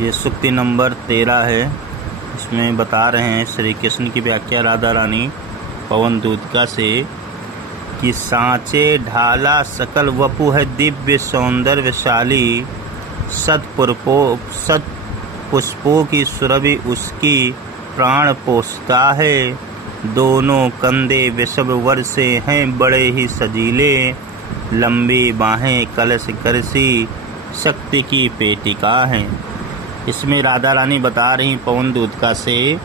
ये सूक्ति नंबर 13 है। इसमें बता रहे हैं श्री कृष्ण की व्याख्या राधा रानी पवन दूतिका से कि सांचे ढाला सकल वपु है दिव्य सौंदर्यशाली, सत पुष्पों की सुरभि उसकी प्राण पोषता है। दोनों कंधे वृषभ वर से हैं बड़े ही सजीले, लंबी बाहें कलश करसी शक्ति की पेटिका हैं। इसमें राधा रानी बता रही पवन दूतिका से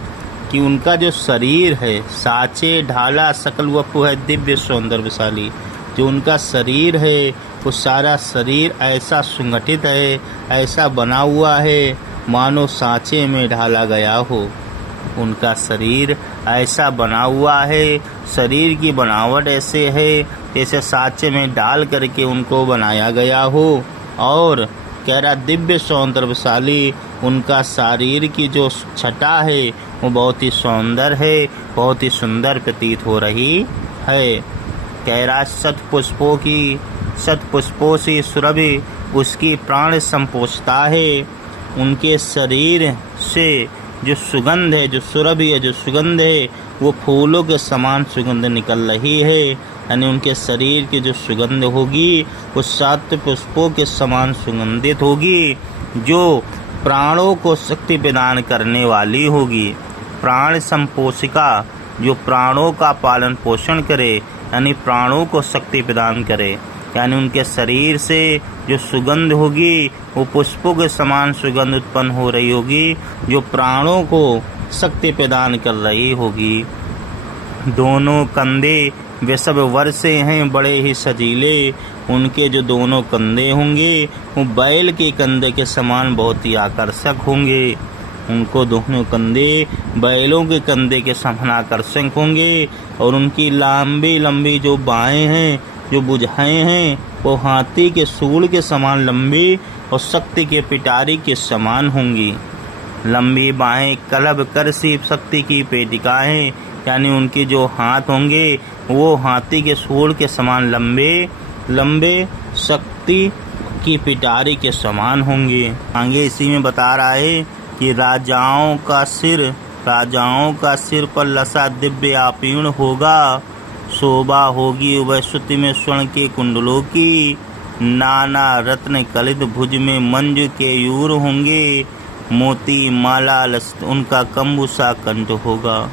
कि उनका जो शरीर है साचे ढाला सकल वपु है दिव्य सौंदर्यशाली। जो उनका शरीर है वो सारा शरीर ऐसा सुगठित है, ऐसा बना हुआ है मानो सांचे में ढाला गया हो। उनका शरीर ऐसा बना हुआ है, शरीर की बनावट ऐसे है जैसे सांचे में डाल करके उनको बनाया गया हो। और कह रहा दिव्य सौंदर्यशाली, उनका शरीर की जो छटा है वो बहुत ही सौंदर है, बहुत ही सुंदर प्रतीत हो रही है। कह रहा सत पुष्पों से सुरभि उसकी प्राण संपोषता है। उनके शरीर से जो सुगंध है, जो सुरभि है, जो सुगंध है वो फूलों के समान सुगंध निकल रही है। यानी उनके शरीर की जो सुगंध होगी वो 7 पुष्पों के समान सुगंधित होगी, जो प्राणों को शक्ति प्रदान करने वाली होगी। प्राण संपोषिका, जो प्राणों का पालन पोषण करे, यानी प्राणों को शक्ति प्रदान करे। यानी उनके शरीर से जो सुगंध होगी वो पुष्पों के समान सुगंध उत्पन्न हो रही होगी, जो प्राणों को शक्ति प्रदान कर रही होगी। दोनों कंधे वृषभ वर से हैं बड़े ही सजीले। उनके जो दोनों कंधे होंगे वो बैल के कंधे के समान बहुत ही आकर्षक होंगे। उनको दोनों कंधे बैलों के कंधे के समान आकर्षक होंगे। और उनकी लंबी लंबी जो बाहें हैं, जो भुजाएं हैं वो हाथी के सूंड के समान लंबी और शक्ति के पिटारी के समान होंगी। लंबी बाहें कलब करसी शक्ति की पेटिकाएं, यानी उनके जो हाथ होंगे वो हाथी के सूंड के समान लंबे लंबे शक्ति की पिटारी के समान होंगे। आगे इसी में बता रहा है कि राजाओं का सिर पर लसा दिव्य आपीर्ण होगा, शोभा होगी उभय श्रुति में स्वर्ण के कुंडलों की, नाना रत्न कलित भुज में मंजू के यूर होंगे, मोती माला लसित उनका कंबुसा कंठ होगा।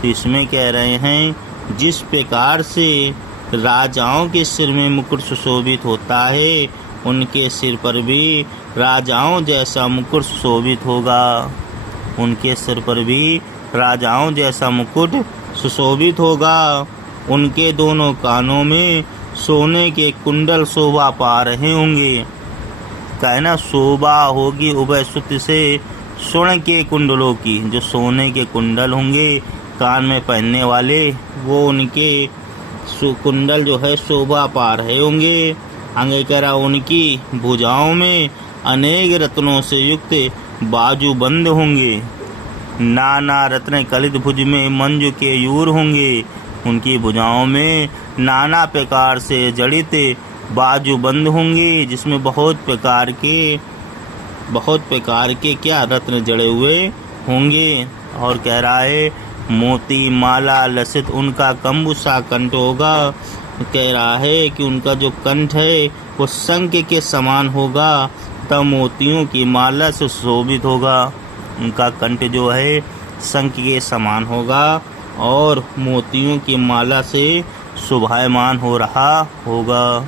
तो इसमें कह रहे हैं जिस प्रकार से राजाओं के सिर में मुकुट सुशोभित होता है, उनके सिर पर भी राजाओं जैसा मुकुट सुशोभित होगा। उनके सिर पर भी राजाओं जैसा मुकुट सुशोभित होगा। उनके दोनों कानों में सोने के कुंडल शोभा पा रहे होंगे। कहना शोभा होगी उभय श्रुति से स्वर्ण के कुंडलों की, जो सोने के कुंडल होंगे कान में पहनने वाले, वो उनके कुंडल जो है शोभा पा रहे होंगे। आगे कह रहा उनकी भुजाओं में अनेक रत्नों से युक्त बाजू बंद होंगे। नाना रत्न कलित भुज में मंजू के यूर होंगे। उनकी भुजाओं में नाना प्रकार से जड़ित बाजू बंद होंगे, जिसमें बहुत प्रकार के क्या रत्न जड़े हुए होंगे। और कह रहा है मोती माला लसित उनका कंबुसा कंठ होगा। कह रहा है कि उनका जो कंठ है वो शंख के समान होगा, तब मोतियों की माला से शोभित होगा। उनका कंठ जो है शंख के समान होगा और मोतियों की माला से शोभायमान हो रहा होगा।